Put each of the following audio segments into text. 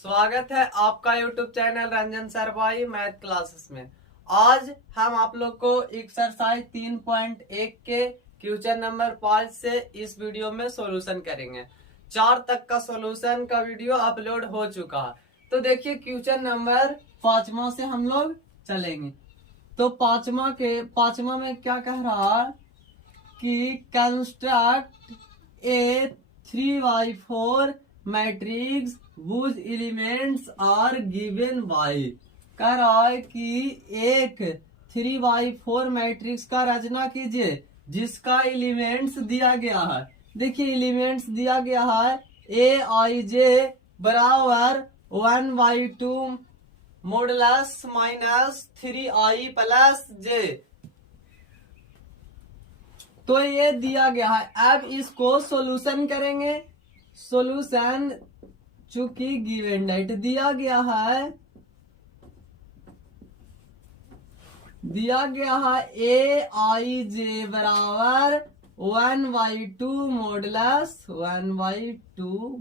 स्वागत है आपका YouTube चैनल रंजन सर भाई मैथ क्लासेस में। आज हम आप लोग को एक्सरसाइज 3.1 के क्वेश्चन नंबर 5 से इस वीडियो में सॉल्यूशन करेंगे। 4 तक का सॉल्यूशन का वीडियो अपलोड हो चुका है। तो देखिए क्वेश्चन नंबर 5वां से हम लोग चलेंगे। तो पांचवा में क्या कह रहा है कि construct a 3/4 matrix whose elements are given by. कह रहा है कि एक 3/4 मैट्रिक्स का रचना कीजिए जिसका एलिमेंट्स दिया गया है। देखिए एलिमेंट्स दिया गया है ए आई जे बराबर 1/2 मॉडुलस माइनस 3i प्लस जे। तो ये दिया गया है। अब इसको सॉल्यूशन करेंगे। सॉल्यूशन चूंकि गिवन डेट दिया गया है ए आई जे बराबर 1/2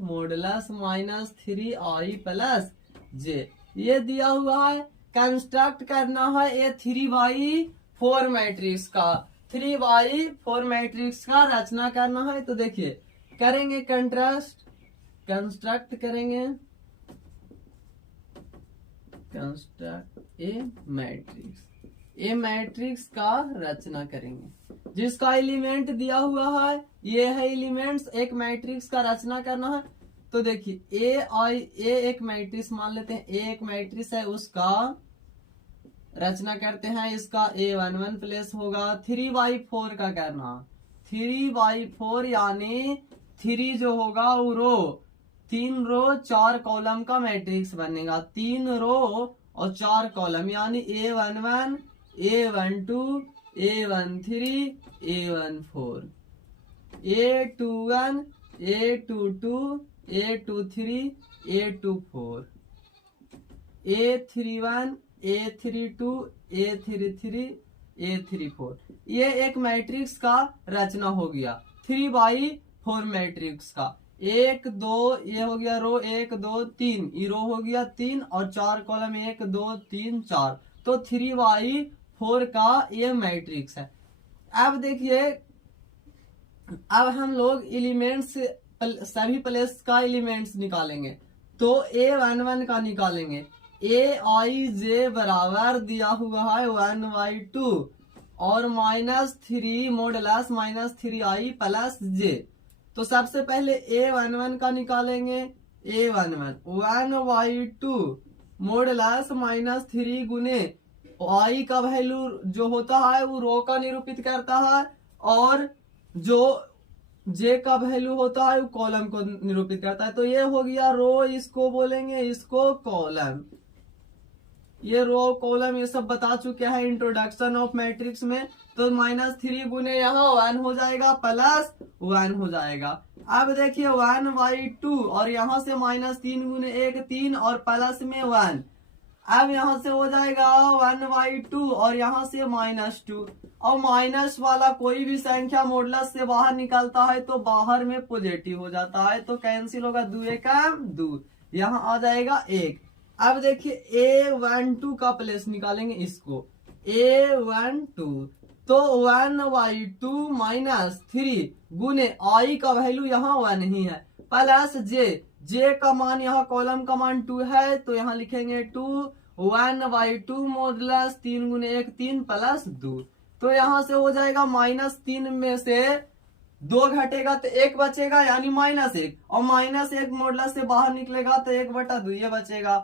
मॉडुलस माइनस 3i प्लस जे ये दिया हुआ है। कंस्ट्रक्ट करना है ये 3/4 मैट्रिक्स का 3/4 मैट्रिक्स का रचना करना है। तो देखिए करेंगे कंस्ट्रक्ट करेंगे ए मैट्रिक्स का रचना करेंगे जिसका एलिमेंट दिया हुआ है ये है एलिमेंट्स। एक मैट्रिक्स का रचना करना है। तो देखिए ए एक मैट्रिक्स मान लेते हैं। ए एक मैट्रिक्स है उसका रचना करते हैं। इसका A11 प्लस होगा 3/4 का करना 3/4 यानी 3 जो होगा वो रो 3 रो 4 कॉलम का मैट्रिक्स बनेगा। 3 रो और 4 कॉलम यानी A11 A12 A13 A14 A21 A22 A23 A24 A31 A32 A33 A34 ये एक मैट्रिक्स का रचना हो गया 3/4 मैट्रिक्स का। 1 2 ये हो गया रो 1 2 3 ये रो हो गया 3 और 4 कॉलम 1 2 3 4 तो 3/4 का ये मैट्रिक्स है। अब देखिए अब हम लोग एलिमेंट्स सभी प्लेस का एलिमेंट्स निकालेंगे। तो A11 का निकालेंगे। ए आई जे बराबर दिया हुआ है 1/2 और -3 मॉडुलस -3i प्लस जे। तो सबसे पहले A11 का निकालेंगे। A11 1/2 मॉडुलस -3 गुने i का वैल्यू जो होता है वो रो का निरूपित करता है और जो जे का वैल्यू होता है वो कॉलम को निरूपित करता है। तो ये हो गया रो, इसको बोलेंगे इसको कॉलम। ये रो कॉलम ये सब बता चुके हैं इंट्रोडक्शन ऑफ मैट्रिक्स में। तो -3 गुने यहाँ 1 हो जाएगा प्लस 1 हो जाएगा। अब देखिए 1/2 और यहाँ से -3 गुने 1 3 और प्लस में 1। अब यहाँ से हो जाएगा 1/2 और यहाँ से -2 और माइनस वाला कोई भी संख्या मॉडुलस से बाहर निकलता है तो बाहर में पॉजिटिव हो जाता है। तो कैंसिल होगा 2 एकम 2 यहाँ आ जाएगा 1। अब देखिए A12 का प्लेस निकालेंगे इसको A12 तो 1/2 -3 गुने i का वैल्यू यहाँ 1 ही है प्लस जे का मान यहाँ कॉलम का मान 2 है तो यहाँ लिखेंगे 2 1/2 मॉडुलस 3 गुने 1 3 प्लस 2। तो यहाँ से हो जाएगा -3 में से 2 घटेगा तो 1 बचेगा यानी -1 और -1 मॉडुलस से बाहर निकलेगा तो 1/2 ये बचेगा।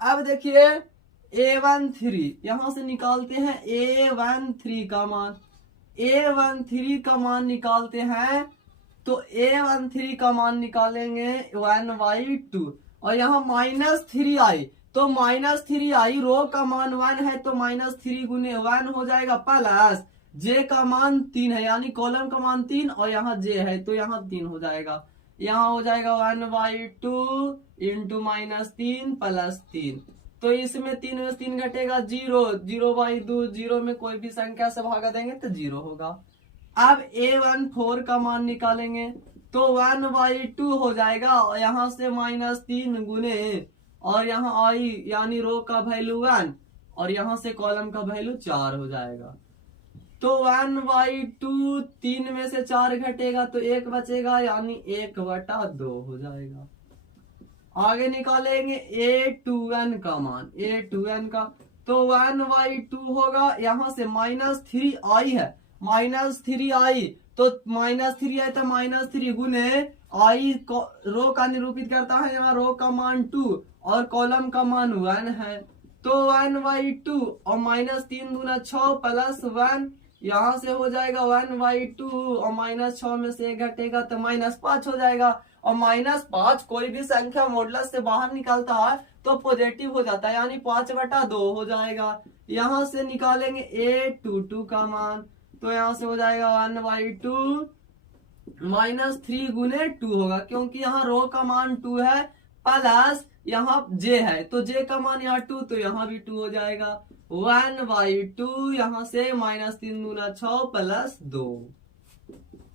अब देखिए A13 यहां से निकालते हैं A13 का मान। A13 का मान निकालते हैं तो A13 का मान निकालेंगे 1/2 और यहाँ -3i तो -3i रो का मान 1 है तो -3 गुने 1 हो जाएगा प्लस जे का मान 3 है यानी कॉलम का मान 3 और यहाँ जे है तो यहाँ 3 हो जाएगा। यहाँ हो जाएगा 1/2 इंटू -3 प्लस 3 तो इसमें 3 में 3 घटेगा 0 0/2 0 में कोई भी संख्या से भागा देंगे तो 0 होगा। अब A14 का मान निकालेंगे तो 1/2 हो जाएगा और यहाँ से -3 गुने और यहाँ आई यानी रो का वैल्यू 1 और यहाँ से कॉलम का वैल्यू 4 हो जाएगा। तो 1/2 3 में से 4 घटेगा तो 1 बचेगा यानी 1/2 हो जाएगा। आगे निकालेंगे A2n का मान, A2n का तो 1/2 होगा, यहाँ से -3i है, -3i तो -3i तो -3 गुने आई रो का निरूपित करता है, यहाँ रो का मान 2 और कॉलम का मान 1 है। तो 1/2 और -3 दूना 6 प्लस 1 यहाँ से हो जाएगा 1/2 और -6 में से 1 घटेगा तो -5 हो जाएगा। और -5 कोई भी संख्या मॉडुलस से बाहर निकलता है तो पॉजिटिव हो जाता है यानी 5/2 हो जाएगा। यहाँ से निकालेंगे A22 का मान तो यहाँ से हो जाएगा 1/2 -3 गुने 2 होगा क्योंकि यहाँ रो का मान 2 है प्लस यहाँ j है तो j का मान यहाँ 2 तो यहाँ भी 2 हो जाएगा। 1/2 यहाँ से -3 दूना 6 प्लस 2।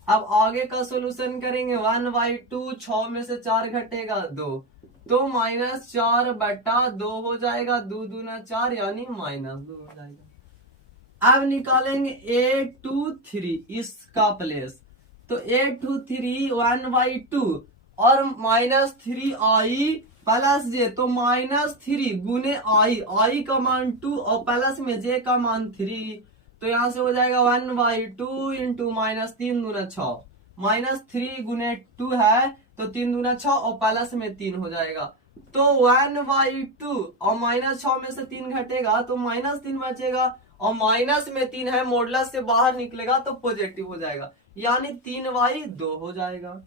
अब आगे का सोल्यूशन करेंगे। 1/2 6 में से 4 घटेगा 2 तो -4/2 हो जाएगा, 2 दूना 4 यानी -2 हो जाएगा। अब निकालेंगे A23 इसका प्लेस तो A23 1/2 और -3i प्लस j तो -3 गुने i का मान 2 और प्लस में j का मान 3 तो यहाँ से हो जाएगा 1/2 इंटू -3 दूना 6 -3 गुने 2 है तो 3 दूना 6 और प्लस में 3 हो जाएगा। तो 1/2 और -6 में से 3 घटेगा तो -3 बचेगा और माइनस में 3 है मॉडुलस से बाहर निकलेगा तो पॉजिटिव हो जाएगा यानी 3/2 हो जाएगा।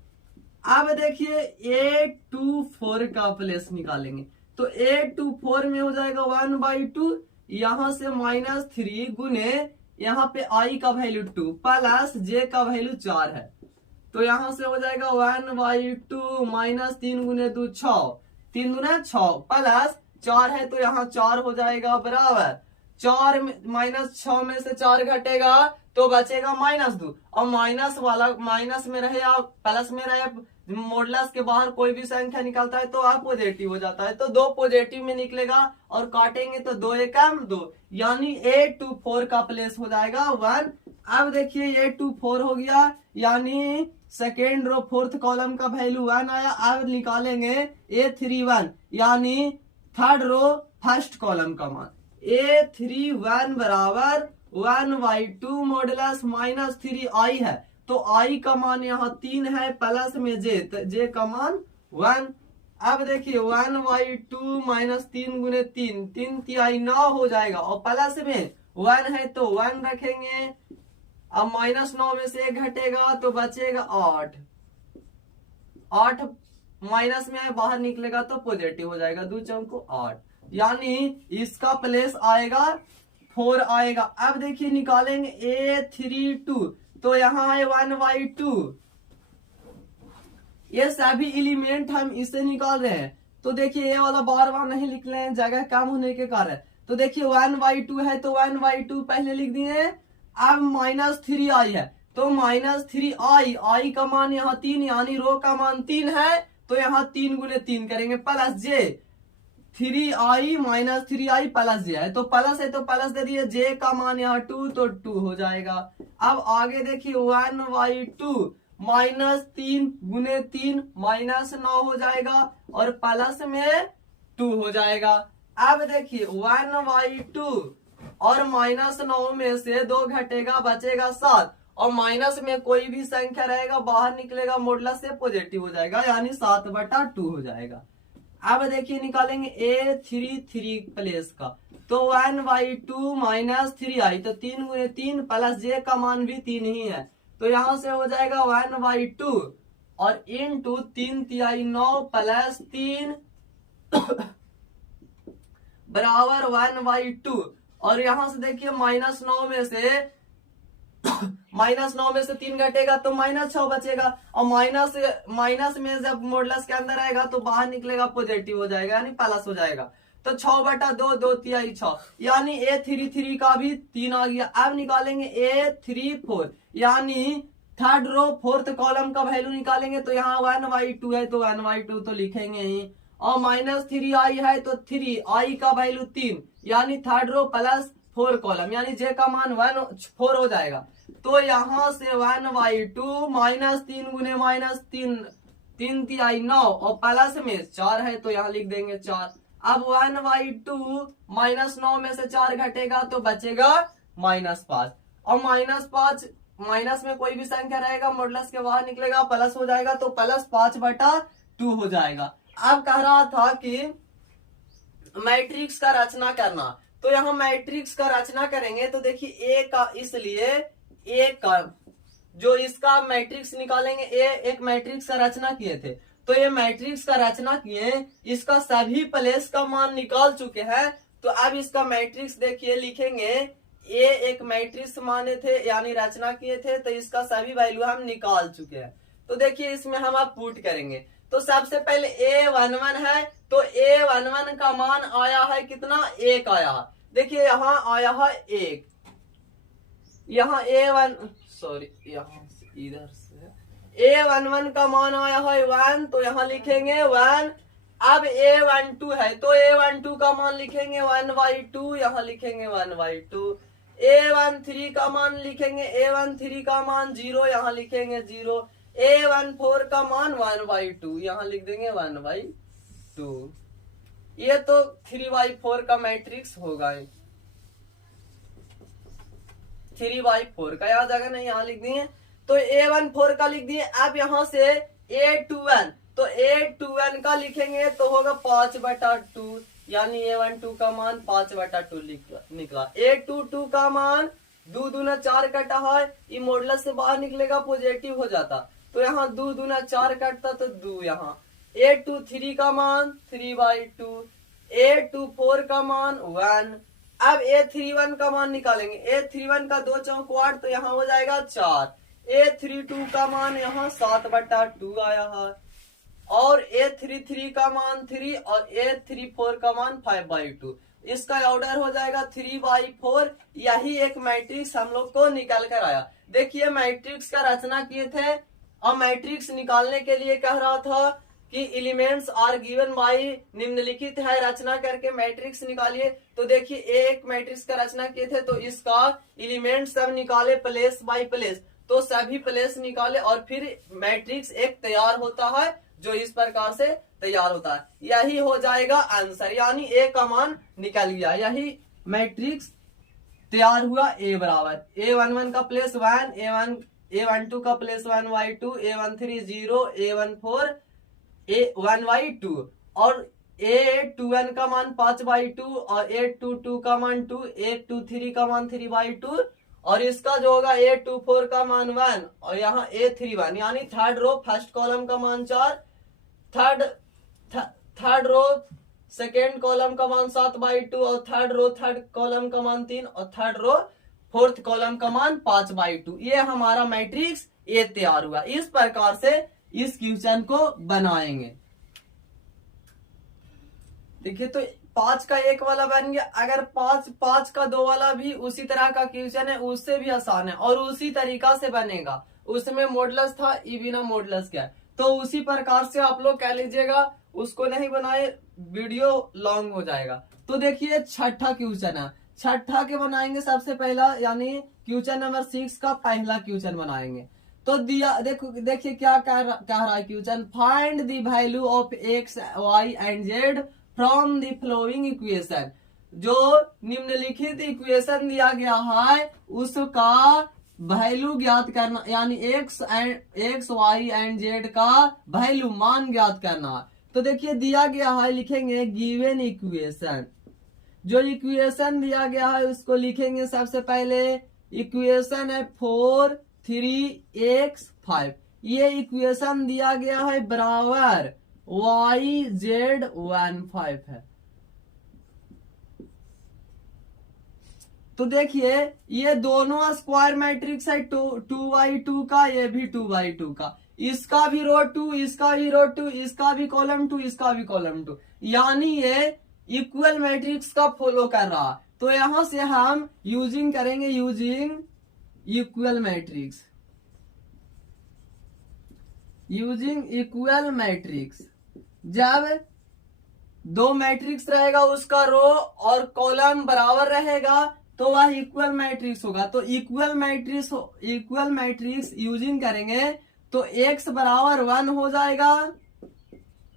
अब देखिए A24 का प्लेस निकालेंगे तो A24 में हो जाएगा 1/2 यहाँ से -3 गुने यहाँ पे i का वैल्यू 2 प्लस j का वैल्यू 4 है तो यहाँ से हो जाएगा 1/2 -3 गुने 2 6 3 दूना 6 प्लस 4 है तो यहाँ 4 हो जाएगा बराबर 4 -6 में से 4 घटेगा तो बचेगा -2 और माइनस वाला माइनस में रहे या प्लस में रहे मॉडुलस के बाहर कोई भी संख्या निकलता है तो आप पॉजिटिव हो जाता है तो 2 पॉजिटिव में निकलेगा और काटेंगे तो 2 एकम 2 यानी A24 का प्लेस हो जाएगा 1। अब देखिए A24 हो गया यानी सेकेंड रो फोर्थ कॉलम का वैल्यू 1 आया। अब निकालेंगे A31 यानी थर्ड रो फर्स्ट कॉलम का मान A31 बराबर 1/2 मॉडुलस -3i है तो i का मान यहाँ 3 है प्लस में j का मान 1। अब देखिए 1/2 -3 गुने 3 3 तिहाई 9 हो जाएगा और प्लस में 1 है तो 1 रखेंगे। अब -9 में से 1 घटेगा तो बचेगा 8 माइनस में है बाहर निकलेगा तो पॉजिटिव हो जाएगा 2 चौको 8 यानी इसका प्लेस आएगा 4 आएगा। अब देखिए निकालेंगे A32 तो यहाँ है 1/2 ये सभी एलिमेंट हम इसे निकाल रहे हैं तो देखिए ये वाला बार बार नहीं लिख रहे हैं जगह कम होने के कारण तो देखिए 1/2 है तो 1/2 पहले लिख दिए। अब -3i है तो -3i का मान यहाँ 3 यानी रो का मान 3 है तो यहाँ 3 गुने 3 करेंगे plus j 3i -3i plus j है तो प्लस दे दिए j का मान यहाँ 2 तो 2 हो जाएगा। अब आगे देखिए 1/2 -3 गुने 3 -9 हो जाएगा और प्लस में 2 हो जाएगा। अब देखिए 1/2 और -9 में से 2 घटेगा बचेगा 7 और माइनस में कोई भी संख्या रहेगा बाहर निकलेगा मॉडुलस से पॉजिटिव हो जाएगा यानी 7/2 हो जाएगा। अब देखिए निकालेंगे A33 प्लेस का तो 1/2 -3i तो 3 गुने 3 प्लस j का मान भी 3 ही है तो यहाँ से हो जाएगा 1/2 और इंटू 3 तिहाई 9 प्लस 3 बराबर 1/2 और यहाँ से देखिए -9 में से 3 घटेगा तो -6 बचेगा और माइनस में जब मॉडुलस के अंदर आएगा तो बाहर निकलेगा पॉजिटिव हो जाएगा यानी प्लस हो जाएगा तो 6/2 2 तिहाई 6 यानी A33 का भी 3 आ गया। अब निकालेंगे A34 यानी थर्ड रो फोर्थ कॉलम का वैल्यू निकालेंगे तो यहाँ 1/2 है तो 1/2 तो लिखेंगे ही और -3i है तो 3 i का वैल्यू 3, यानी थर्ड रो प्लस 4 कॉलम, यानी j का मान 4 हो जाएगा। तो यहाँ से 1/2 -3 गुने -3, 3 तिहाई 9 और प्लस में 4 है तो यहाँ लिख देंगे 4। अब 1/2 -9 में से 4 घटेगा तो बचेगा -5, और -5 माइनस में कोई भी संख्या रहेगा मॉडुलस के बाहर निकलेगा, प्लस हो जाएगा तो +5/2 हो जाएगा। अब कह रहा था कि मैट्रिक्स का रचना करना, तो यहाँ मैट्रिक्स का रचना करेंगे तो देखिए ए का, इसलिए ए का जो इसका मैट्रिक्स निकालेंगे, एक मैट्रिक्स का रचना किए थे, तो ये मैट्रिक्स का रचना किए, इसका सभी प्लेस का मान निकाल चुके हैं। तो अब इसका मैट्रिक्स देखिए लिखेंगे, ए एक मैट्रिक्स माने थे यानी रचना किए थे, तो इसका सभी वैल्यू हम निकाल चुके हैं। तो देखिए इसमें हम अब पुट करेंगे, तो सबसे पहले A11 है, तो A11 का मान आया है कितना, 1 आया है। देखिए यहाँ आया है 1, यहाँ यहाँ इधर से A11 का मान आया है 1, तो यहाँ लिखेंगे 1। अब A12 है तो A12 का मान लिखेंगे 1/2, यहाँ लिखेंगे 1/2। A13 का मान लिखेंगे, A13 का मान 0, यहाँ लिखेंगे 0। A14 का मान 1/2, यहाँ लिख देंगे 1/2। ये तो 3/4 का मैट्रिक्स होगा, 3/4 का याद आएगा नहीं, यहाँ लिख दिए। तो A14 का लिख दिए। अब यहाँ से A21, तो A21 का लिखेंगे तो होगा 5/2, यानी A12 का मान 5/2 निकला। A22 का मान 2 दूना 4 कटा है, ये मॉडुलस से बाहर निकलेगा पॉजिटिव हो जाता, तो यहाँ 2 दूना 4 कटता तो 2 यहाँ। A23 का मान 3/2, A24 का मान 1। अब A31 का मान निकालेंगे, A31 का 2 चौक 8, तो यहाँ हो जाएगा 4। A32 का मान यहाँ 7/2 आया है, और A33 का मान 3 और A34 का मान 5/2। इसका ऑर्डर हो जाएगा 3/4। यही एक मैट्रिक्स हम लोग को निकल कर आया। देखिए मैट्रिक्स का रचना किए थे, और मैट्रिक्स निकालने के लिए कह रहा था कि एलिमेंट्स आर गिवन बाय निम्नलिखित है, रचना करके मैट्रिक्स निकालिए। तो देखिए एक मैट्रिक्स का रचना किए थे, तो इसका एलिमेंट्स सब निकाले प्लेस बाय प्लेस, तो सभी प्लेस निकाले और फिर मैट्रिक्स एक तैयार होता है, जो इस प्रकार से तैयार होता है। यही हो जाएगा आंसर, यानी ए का मान निकल गया। यही मैट्रिक्स तैयार हुआ। ए बराबर A11 का प्लेस 1, A12 का प्लेस 1/2, A13 0, A14 1/2, और A21 का मान 5/2, और A22 का मान 2, A23 का मान 3/2, और इसका जो होगा A24 का मान 1, और यहाँ A31, यानी थर्ड रो फर्स्ट कॉलम का मान 4, थर्ड रो सेकेंड कॉलम का मान 7/2, और थर्ड रो थर्ड कॉलम का मान 3, और थर्ड रो फोर्थ कॉलम का मान 5/2। ये हमारा मैट्रिक्स ए तैयार हुआ। इस प्रकार से इस क्वेश्चन को बनाएंगे। देखिए तो 5 का 1 वाला बन गया। अगर 5 का 2 वाला भी उसी तरह का क्वेश्चन है, उससे भी आसान है और उसी तरीका से बनेगा। उसमें मॉडुलस था, ये बिना मॉडुलस का है, तो उसी प्रकार से आप लोग कह लीजिएगा। उसको नहीं बनाए वीडियो लॉन्ग हो जाएगा। तो देखिए छठा क्वेश्चन है, छठा के बनाएंगे सबसे पहला, यानी क्वेश्चन नंबर 6 का पहला क्वेश्चन बनाएंगे। तो दिया देखिए क्या कह रहा है question, find the value of x, y and z from the flowing equation. जो निम्नलिखित इक्वेशन दिया गया है उसका वैल्यू ज्ञात करना, यानी x, y एंड z का वैल्यू मान ज्ञात करना। तो देखिए दिया गया है, लिखेंगे गिवन इक्वेशन। जो इक्वेशन दिया गया है उसको लिखेंगे सबसे पहले। इक्वेशन है 4 3x 5। ये इक्वेशन दिया गया है बराबर YZ 1 5 है। तो देखिए ये दोनों स्क्वायर मैट्रिक्स है 2/2 का, ये भी 2/2 का, इसका भी रो 2, इसका भी रो 2, इसका भी कॉलम 2, इसका भी कॉलम 2, यानी ये इक्वल मैट्रिक्स का फॉलो कर रहा। तो यहां से हम यूजिंग करेंगे, using equal matrix, using equal matrix. जब दो मैट्रिक्स रहेगा, उसका रो और कॉलम बराबर रहेगा तो वह इक्वल मैट्रिक्स होगा। तो इक्वल मैट्रिक्स यूजिंग करेंगे तो x बराबर 1 हो जाएगा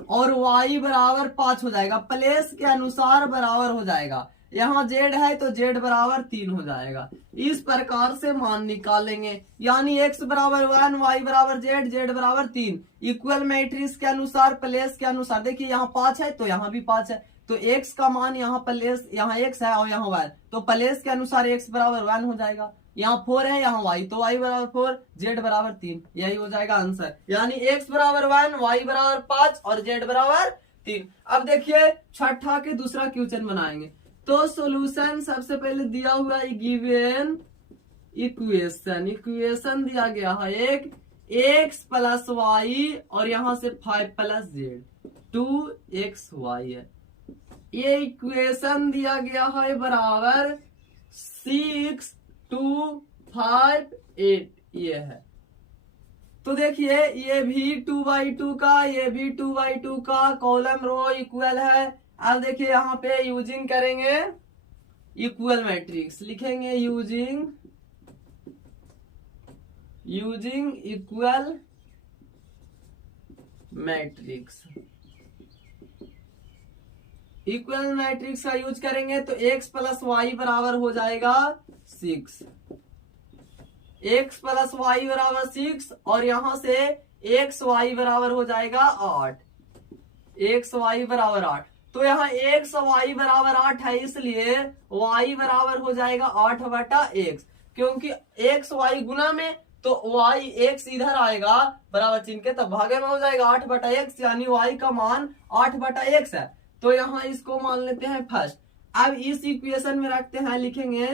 और y बराबर 5 हो जाएगा, प्लेस के अनुसार बराबर हो जाएगा। यहाँ z है तो z बराबर 3 हो जाएगा। इस प्रकार से मान निकालेंगे, यानी x बराबर 1, y बराबर z बराबर 3, इक्वल मैट्रिक्स के अनुसार प्लेस के अनुसार। देखिए यहाँ 5 है तो यहाँ भी 5 है, तो x का मान यहाँ प्लेस, यहाँ x है और यहाँ y, तो प्लेस के अनुसार x बराबर 1 हो जाएगा। यहाँ 4 है, यहाँ y, तो y बराबर 4, z बराबर 3, यही हो जाएगा आंसर। यानी x बराबर 1, y बराबर 5 और z बराबर 3। अब देखिए छठा के दूसरा क्वेश्चन बनाएंगे। तो सॉल्यूशन सबसे पहले दिया हुआ है गिवन इक्वेशन दिया गया है एक x प्लस y और यहाँ से 5 प्लस z 2xy है। ये इक्वेशन दिया गया है बराबर 6 2 5 8, ये है। तो देखिए ये भी 2/2 का, ये भी 2/2 का, कॉलम रो इक्वल है। अब देखिए यहाँ पे यूजिंग करेंगे इक्वल मैट्रिक्स, लिखेंगे using equal matrix. Equal matrix का यूज करेंगे तो x प्लस वाई बराबर हो जाएगा 6, x प्लस वाई बराबर 6 और यहां से x y बराबर हो जाएगा 8, x y बराबर 8। तो यहाँ x y बराबर 8 है, इसलिए y बराबर हो जाएगा 8/x, क्योंकि x y गुना में तो y x इधर आएगा बराबर चिन्ह के, तब भागे में हो जाएगा 8/x, यानी y का मान 8/x है। तो यहाँ इसको मान लेते हैं फर्स्ट। अब इस इक्वेशन में रखते हैं, लिखेंगे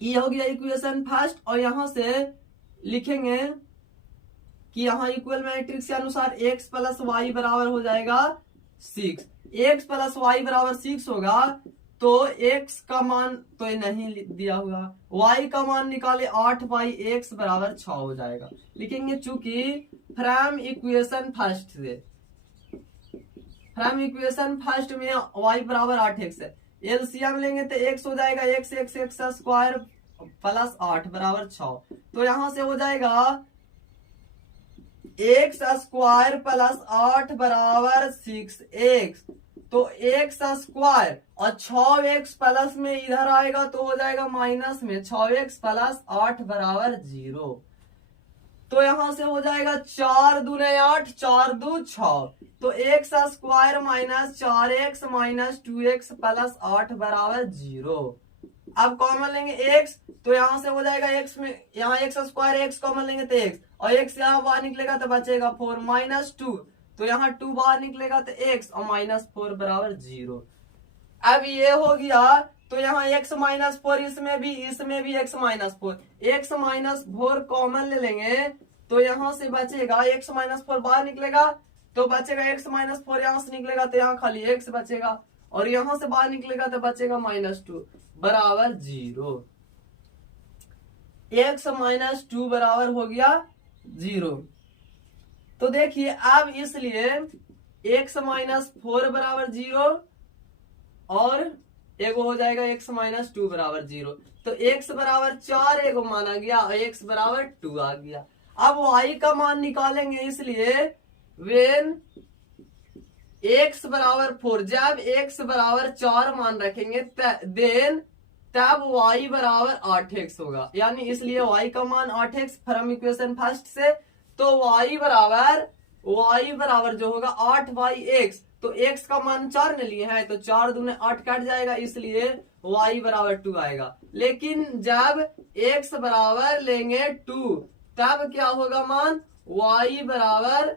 ये हो गया इक्वेशन फर्स्ट और यहां से लिखेंगे कि यहाँ इक्वल मैट्रिक्स के अनुसार x प्लस वाई बराबर हो जाएगा 6। x प्लस वाई बराबर 6 होगा तो x का मान तो नहीं दिया हुआ, y का मान निकाले 8/x बराबर 6 हो जाएगा। लिखेंगे चूंकि फ्रॉम इक्वेशन फर्स्ट में y बराबर 8x है, एलसीएम लेंगे तो x हो जाएगा x स्क्वायर प्लस 8 बराबर 6। तो यहां से हो जाएगा x स्क्वायर प्लस 8 बराबर 6x, तो x स्क्वायर और 6x प्लस में इधर आएगा तो हो जाएगा माइनस में 6x प्लस 8 बराबर 0। तो यहां से हो जाएगा 4 दूने 8, 4 2 6, तो x square minus 4x minus 2x plus 8 बराबर 0। अब कॉमन लेंगे x, तो यहां से हो जाएगा x में, यहाँ x स्क्वायर x कॉमन लेंगे तो x, और x यहाँ बाहर निकलेगा तो बचेगा 4 माइनस 2, तो यहाँ 2 बाहर निकलेगा तो x और माइनस 4 बराबर 0। अब ये हो गया, तो यहाँ x माइनस 4, इसमें भी x minus 4, x minus 4 common ले लेंगे तो यहाँ से बचेगा x माइनस 4 बाहर निकलेगा तो बचेगा x माइनस 4, यहाँ से निकलेगा तो यहाँ खाली x बचेगा और यहाँ से बाहर निकलेगा तो बचेगा माइनस 2 बराबर 0। x माइनस 2 बराबर हो गया 0। तो देखिए अब इसलिए x माइनस 4 बराबर 0 और एगो हो जाएगा x माइनस 2 बराबर 0, तो x बराबर 4 एगो माना गया और x बराबर 2 आ गया। अब y का मान निकालेंगे, इसलिए वेन x बराबर 4, जब x बराबर 4 मान रखेंगे देन तब y बराबर 8x होगा, यानी इसलिए y का मान 8x फ्रॉम इक्वेशन फर्स्ट से। तो y बराबर जो होगा 8/x, तो x का मान 4 ने लिए हैं तो 4 दूने 8 कट जाएगा, इसलिए y बराबर 2 आएगा। लेकिन जब x बराबर लेंगे 2 तब क्या होगा मान, y बराबर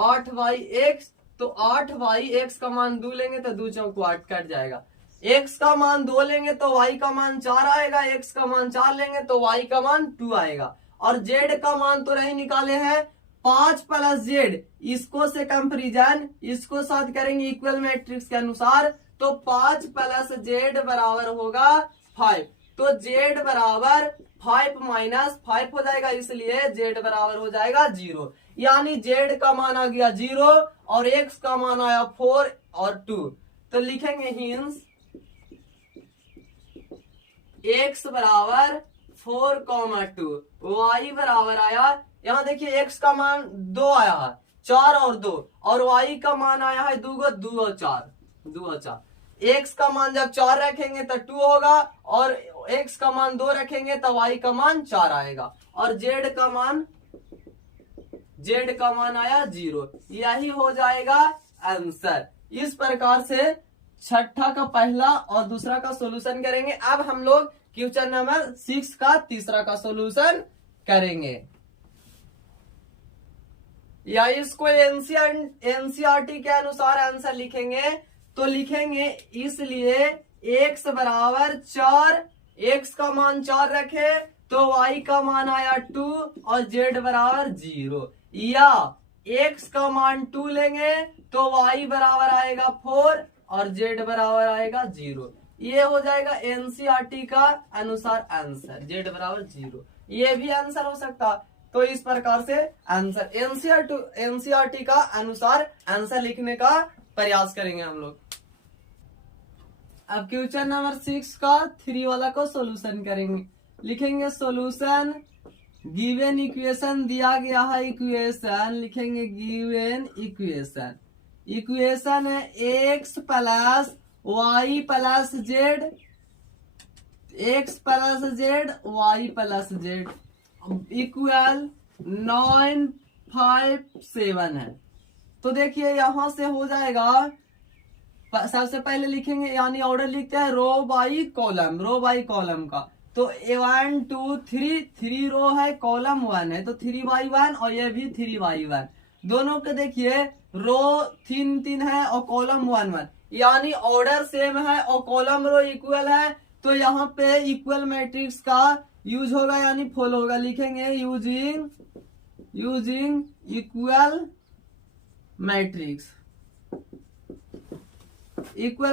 8/x, तो 8/x का मान 2 लेंगे तो 2 चौक 8 कट जाएगा, x का मान 2 लेंगे तो y का मान 4 आएगा, x का मान 4 लेंगे तो y का मान 2 आएगा, और z का मान तो नहीं निकाले हैं 5 प्लस z, इसको से कंपेरिजन इसको साथ करेंगे इक्वल मैट्रिक्स के अनुसार, तो 5 प्लस z बराबर होगा 5, तो z बराबर 5 माइनस 5 हो जाएगा, इसलिए z बराबर हो जाएगा 0, यानी z का मान आ गया 0 और x का मान आया 4 और 2, तो लिखेंगे हिंस x बराबर 4,2, y बराबर आया, यहाँ देखिए x का मान 2 आया है, 4 और 2, और y का मान आया है 2 और 4, 2 और 4। x का मान जब 4 रखेंगे तो 2 होगा, और x का मान 2 रखेंगे तो y का मान 4 आएगा, और z का मान आया 0। यही हो जाएगा आंसर। इस प्रकार से छठा का पहला और दूसरा का सॉल्यूशन करेंगे। अब हम लोग क्वेश्चन नंबर 6 का तीसरा का सॉल्यूशन करेंगे, या इसको एनसीईआरटी के अनुसार आंसर लिखेंगे। तो लिखेंगे इसलिए x बराबर 4, x का मान 4 रखे तो y का मान आया 2 और z बराबर 0, या x का मान 2 लेंगे तो y बराबर आएगा 4 और z बराबर आएगा 0। ये हो जाएगा एनसीईआरटी का अनुसार आंसर, z बराबर 0। ये भी आंसर हो सकता। तो इस प्रकार से आंसर एनसीईआरटी का अनुसार आंसर लिखने का प्रयास करेंगे हम लोग। अब क्वेश्चन नंबर 6 का 3 वाला को सॉल्यूशन करेंगे। लिखेंगे सॉल्यूशन, गिवन इक्वेशन दिया गया है, इक्वेशन लिखेंगे गिवन इक्वेशन है x plus y plus z, x plus z y plus z equal 957 है। तो देखिए यहां से हो जाएगा, सबसे पहले लिखेंगे यानी ऑर्डर लिखते हैं रो बाई कॉलम का। तो 1 2 3, 3 रो है, कॉलम 1 है, तो 3/1 और ये भी 3/1। दोनों के देखिए रो 3 है और कॉलम 1 यानी ऑर्डर सेम है और कॉलम रो इक्वल है। तो यहाँ पे इक्वल मैट्रिक्स का यूज होगा यानी फॉलो होगा। लिखेंगे यूजिंग इक्वल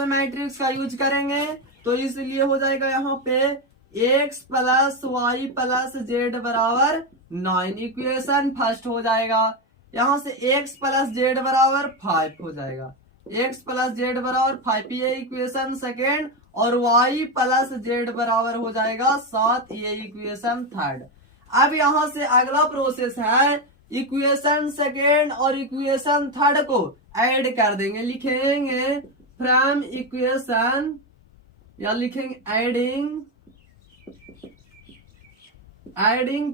मैट्रिक्स का यूज करेंगे। तो इसलिए हो जाएगा यहाँ पे x plus y plus z बराबर 9, इक्वेशन फर्स्ट हो जाएगा। यहाँ से x प्लस जेड बराबर 5 हो जाएगा, x प्लस जेड बराबर 5, ये इक्वेशन सेकेंड, और y प्लस जेड बराबर हो जाएगा 7, ये इक्वेशन थर्ड। अब यहाँ से अगला प्रोसेस है इक्वेशन सेकेंड और इक्वेशन थर्ड को ऐड कर देंगे। लिखेंगे फ्रॉम इक्वेशन, या लिखेंगे adding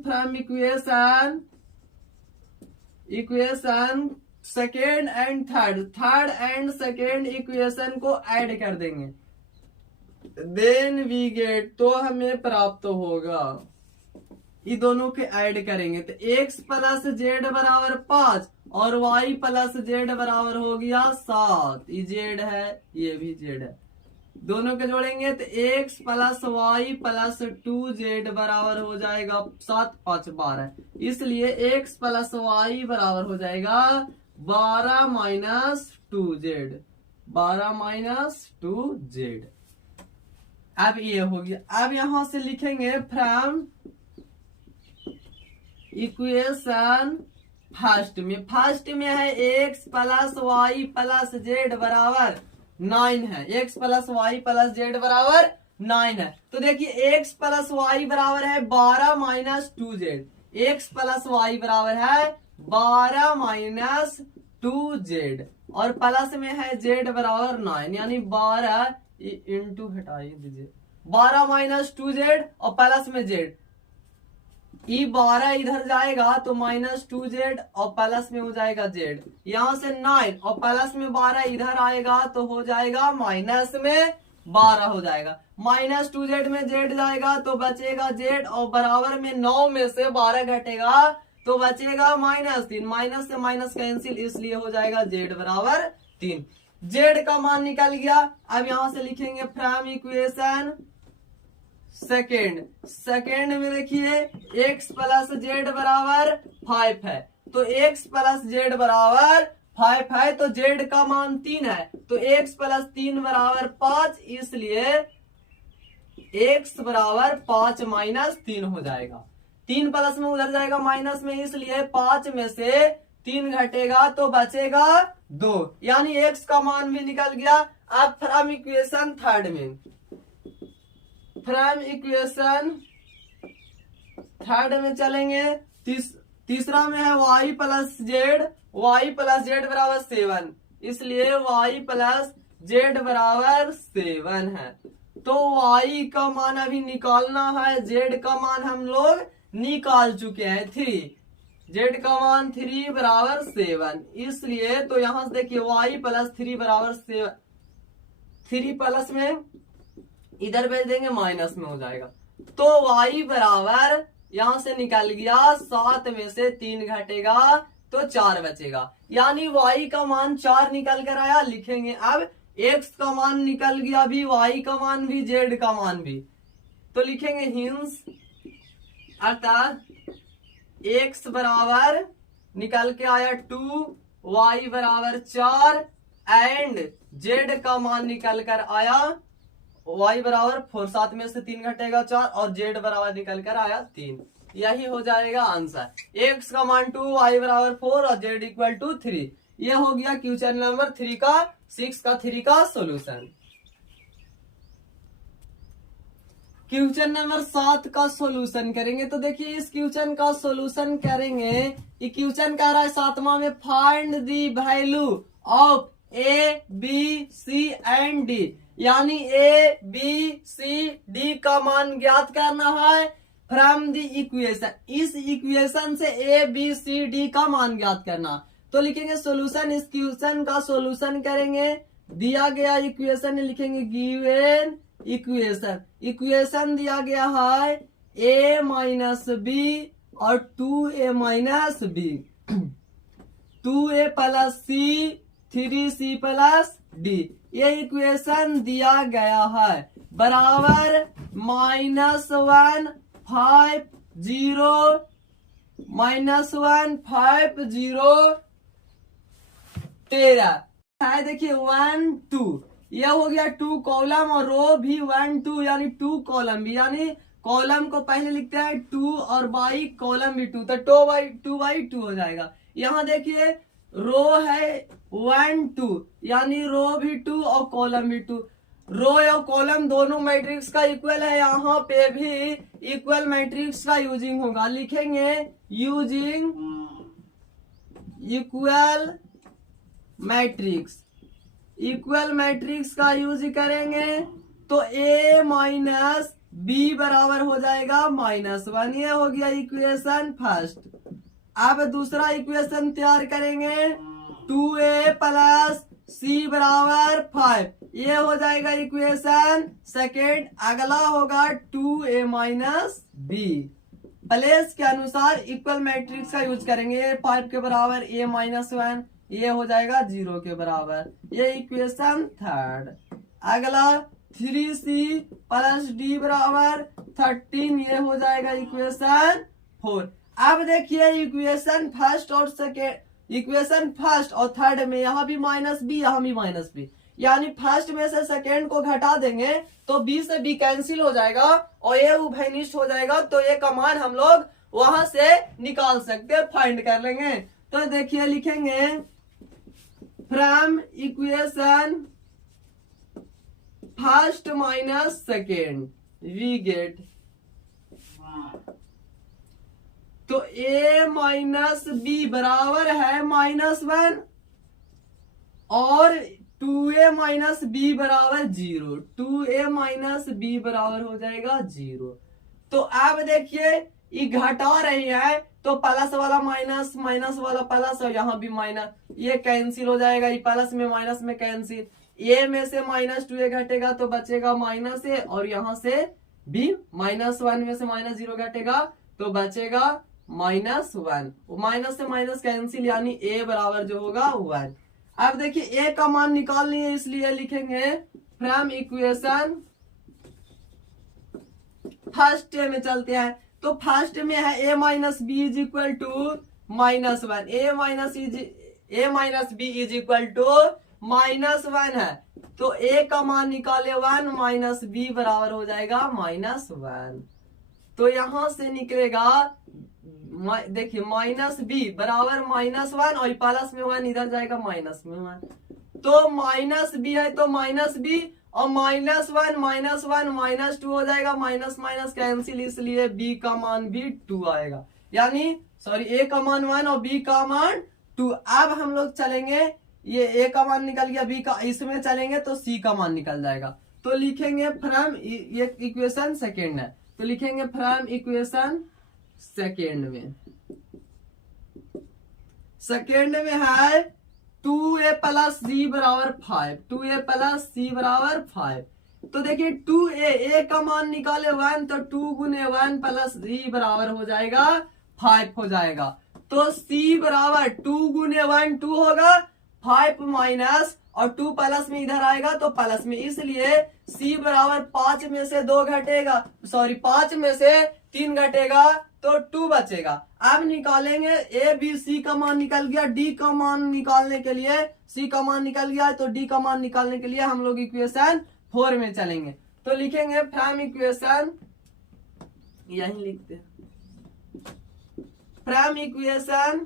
from equation second and third and second equation को ऐड कर देंगे। देन वी गेट, तो हमें प्राप्त होगा, ये दोनों के ऐड करेंगे तो x प्लस जेड बराबर 5 और y प्लस जेड बराबर हो गया 7, ये जेड है ये भी जेड है। दोनों के जोड़ेंगे तो x plus y plus 2z बराबर हो जाएगा 7, 5 12, इसलिए x प्लस वाई बराबर हो जाएगा 12 माइनस 2z। अब ये हो गया। अब यहां से लिखेंगे फ्रॉम इक्वेशन फर्स्ट में है x plus y plus z बराबर 9 है, x plus y plus z बराबर 9 है। तो देखिए x प्लस वाई बराबर है 12 minus 2z, x plus Y बराबर है 12 माइनस 2z, और प्लस में है z बराबर 9 यानी 12 इंटू हटाइए दीजिए 12 माइनस 2z और प्लस में z, ये 12 इधर जाएगा तो माइनस 2z और प्लस में हो जाएगा z, यहाँ से 9 और प्लस में 12 इधर आएगा तो हो जाएगा माइनस में 12 हो जाएगा। माइनस 2z में z जाएगा तो बचेगा z, और बराबर में 9 में से 12 घटेगा तो बचेगा -3, माइनस से माइनस कैंसिल, इसलिए हो जाएगा z बराबर 3। z का मान निकल गया। अब यहां से लिखेंगे फ्रॉम इक्वेशन सेकेंड में देखिए x प्लस जेड बराबर 5 है, तो x प्लस जेड बराबर 5 है तो z का मान 3 है, तो x प्लस 3 बराबर 5, इसलिए x बराबर 5 माइनस 3 हो जाएगा। 3 प्लस में उधर जाएगा माइनस में, इसलिए 5 में से 3 घटेगा तो बचेगा 2, यानी x का मान भी निकल गया। अब फ्रॉम इक्वेशन थर्ड में, फ्रॉम इक्वेशन थर्ड में चलेंगे। तीसरा में है y plus Z, y plus z बराबर 7, इसलिए y प्लस जेड बराबर 7 है। तो y का मान अभी निकालना है, z का मान हम लोग निकाल चुके हैं 3, z का मान 3 बराबर 7, इसलिए तो यहां से देखिए y प्लस 3 बराबर 7, 3 प्लस में इधर भेज देंगे माइनस में हो जाएगा। तो y बराबर यहां से निकल गया 7 में से 3 घटेगा तो 4 बचेगा, यानी y का मान 4 निकल कर आया। लिखेंगे अब x का मान निकल गया भी, y का मान भी, z का मान भी, तो लिखेंगे हिंस अर्थात x बराबर निकल के आया 2, y बराबर 4 एंड z का मान निकल कर आया y बराबर 4, 7 में से 3 घटेगा 4 और z बराबर निकल कर आया 3। यही हो जाएगा आंसर, x का मान 2, y बराबर 4 और z इक्वल टू 3। ये हो गया क्वेश्चन नंबर 3 का 3 का सोल्यूशन। क्वेश्चन नंबर 7 का सोल्यूशन करेंगे। तो देखिए इस क्वेश्चन का सोल्यूशन करेंगे। ये क्वेश्चन कह रहा है 7वां में find the value of A B C and D, यानी ए बी सी डी का मान ज्ञात करना है फ्रॉम द इक्वेशन। इस इक्वेशन से ए बी सी डी का मान ज्ञात करना। तो लिखेंगे सॉल्यूशन, इस क्वेश्चन का सॉल्यूशन करेंगे। दिया गया इक्वेशन लिखेंगे गिवन इक्वेशन, इक्वेशन दिया गया है a माइनस बी और 2a minus B, 2a plus C 3c plus D, ये इक्वेशन दिया गया है बराबर -1 5 0 -1 5 0 13 है। देखिए 1 2, यह हो गया 2 कॉलम और रो भी 1 2, यानी 2 कॉलम भी, यानी कॉलम को पहले लिखते हैं 2 और बाई कॉलम भी 2, तो 2 बाई 2 हो जाएगा। यहाँ देखिए रो है 1 2, यानी रो भी 2 और कॉलम भी 2, रो और कॉलम दोनों मैट्रिक्स का इक्वल है, यहाँ पे भी इक्वल मैट्रिक्स का यूजिंग होगा। लिखेंगे using equal matrix, equal matrix का यूज करेंगे तो a माइनस बी बराबर हो जाएगा -1, ये हो गया इक्वेशन फर्स्ट। अब दूसरा इक्वेशन तैयार करेंगे 2a प्लस सी बराबर 5, ये हो जाएगा इक्वेशन सेकेंड। अगला होगा 2a माइनस बी, प्लेस के अनुसार इक्वल मैट्रिक्स का यूज करेंगे। 5 के बराबर a -1, ये हो जाएगा 0 के बराबर, ये इक्वेशन थर्ड। अगला 3c प्लस डी बराबर 13, ये हो जाएगा इक्वेशन 4। अब देखिए इक्वेशन फर्स्ट और सेकेंड, इक्वेशन फर्स्ट और थर्ड में यहाँ भी -b यहाँ भी -b, यानी फर्स्ट में से सेकेंड को घटा देंगे तो b से b कैंसिल हो जाएगा और ये उभयनिष्ठ हो जाएगा, तो ये का मान हम लोग वहां से निकाल सकते, फाइंड कर लेंगे। तो देखिए लिखेंगे from equation first minus second we get, तो a माइनस बी बराबर है -1 और 2a माइनस बी बराबर 0, 2a माइनस बी बराबर हो जाएगा 0। तो अब देखिए ये घटा रही है तो प्लस वाला माइनस, माइनस वाला प्लस और यहाँ भी माइनस, ये कैंसिल हो जाएगा, ये प्लस में माइनस में कैंसिल। a में से -2a घटेगा तो बचेगा -a और यहाँ से भी -1 में से -0 घटेगा तो बचेगा -1, माइनस से माइनस कैंसिल, यानी a बराबर जो होगा 1। अब देखिए a का मान निकालनी है, इसलिए लिखेंगे फ्रॉम इक्वेशन फर्स्ट में चलते हैं। तो फर्स्ट में है a minus B is equal to -1, a minus B is equal to -1 है, तो a का मान निकाले 1 माइनस बी बराबर हो जाएगा -1। तो यहां से निकलेगा देखिए माइनस बी बराबर -1 और प्लस में 1 इधर जाएगा माइनस में 1, तो माइनस बी है तो माइनस बी और -1 -1 -2 हो जाएगा, माइनस माइनस कैंसिल, इसलिए बी का मान भी 2 आएगा, यानी सॉरी ए का मान 1 और बी का मान 2। अब हम लोग चलेंगे, ये ए का मान निकल गया, बी का इसमें चलेंगे तो सी का मान निकल जाएगा। तो लिखेंगे फ्रॉम, ये इक्वेशन सेकेंड है, तो लिखेंगे फ्रॉम इक्वेशन सेकेंड में, सेकेंड में है 2a प्लस सी बराबर 5, 2a प्लस सी बराबर 5। तो देखिए 2a, a का मान निकाले 1, तो 2 गुने 1 प्लस सी बराबर हो जाएगा 5 हो जाएगा। तो c बराबर 2 गुने 1 2 होगा, 5 माइनस और 2 प्लस में इधर आएगा तो प्लस में, इसलिए c बराबर 5 में से 2 घटेगा, सॉरी 5 में से 3 घटेगा तो 2 बचेगा। अब निकालेंगे a b c का मान निकल गया, d का मान निकालने के लिए, c का मान निकल गया तो d का मान निकालने के लिए हम लोग इक्वेशन 4 में चलेंगे। तो लिखेंगे फ्रॉम इक्वेशन, यही लिखते हैं फ्रॉम इक्वेशन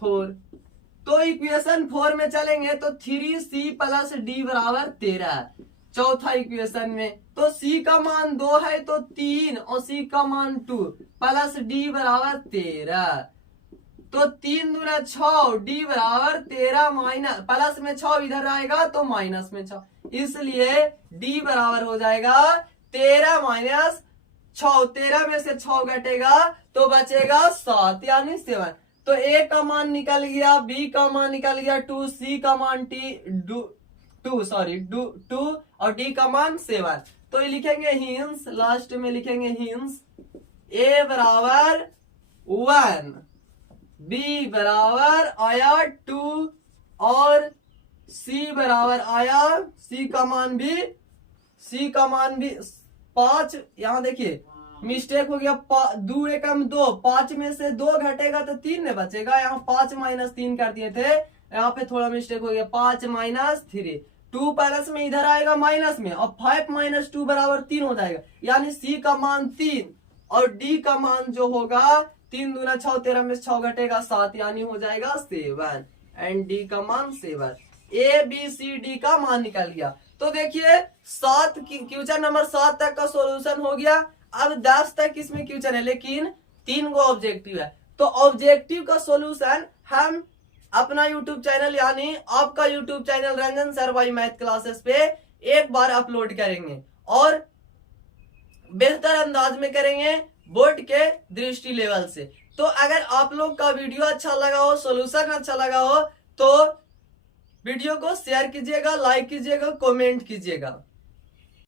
4। तो इक्वेशन 4 में चलेंगे तो 3c प्लस d बराबर 13 है चौथा इक्वेशन में। तो c का मान 2 है तो 3 और c का मान 2 प्लस d बराबर 13, तो 3 दूना 6, d बराबर 13 माइनस प्लस में 6 इधर आएगा तो माइनस में 6, इसलिए d बराबर हो जाएगा 13 माइनस 6, 13 में से 6 घटेगा तो बचेगा 7 यानी 7। तो a का मान निकल गया, b का मान निकल गया 2, c का मान 2 और d का मान 7। तो ये लिखेंगे हिंस, लास्ट में लिखेंगे हिंस a बराबर 1, b बराबर आया 2 और c बराबर आया, c का मान भी 5। यहाँ देखिए मिस्टेक हो गया, 2 एकम 2, 5 में से 2 घटेगा तो 3 ने बचेगा, यहाँ 5 माइनस 3 कर दिए थे, यहाँ पे थोड़ा मिस्टेक हो गया, 5 माइनस 3, 2 प्लस में इधर आएगा माइनस में और 5 माइनस 2 बराबर 3 हो जाएगा, यानी c का मान 3 और d का मान जो होगा 3 दूना 6, 13 में 6 घटेगा 7 यानी हो जाएगा 7 एंड d का मान 7। a b c d का मान निकल गया। तो देखिए 7 क्वेश्चन नंबर 7 तक का सॉल्यूशन हो गया। अब 10 तक इसमें क्वेश्चन है लेकिन 3 गो ऑब्जेक्टिव है, तो ऑब्जेक्टिव का सॉल्यूशन हम अपना यूट्यूब चैनल यानी आपका यूट्यूब चैनल रंजन सर भाई मैथ क्लासेस पे एक बार अपलोड करेंगे और बेहतर अंदाज में करेंगे बोर्ड के दृष्टि लेवल से। तो अगर आप लोग का वीडियो अच्छा लगा हो, सॉल्यूशन अच्छा लगा हो तो वीडियो को शेयर कीजिएगा, लाइक कीजिएगा, कमेंट कीजिएगा।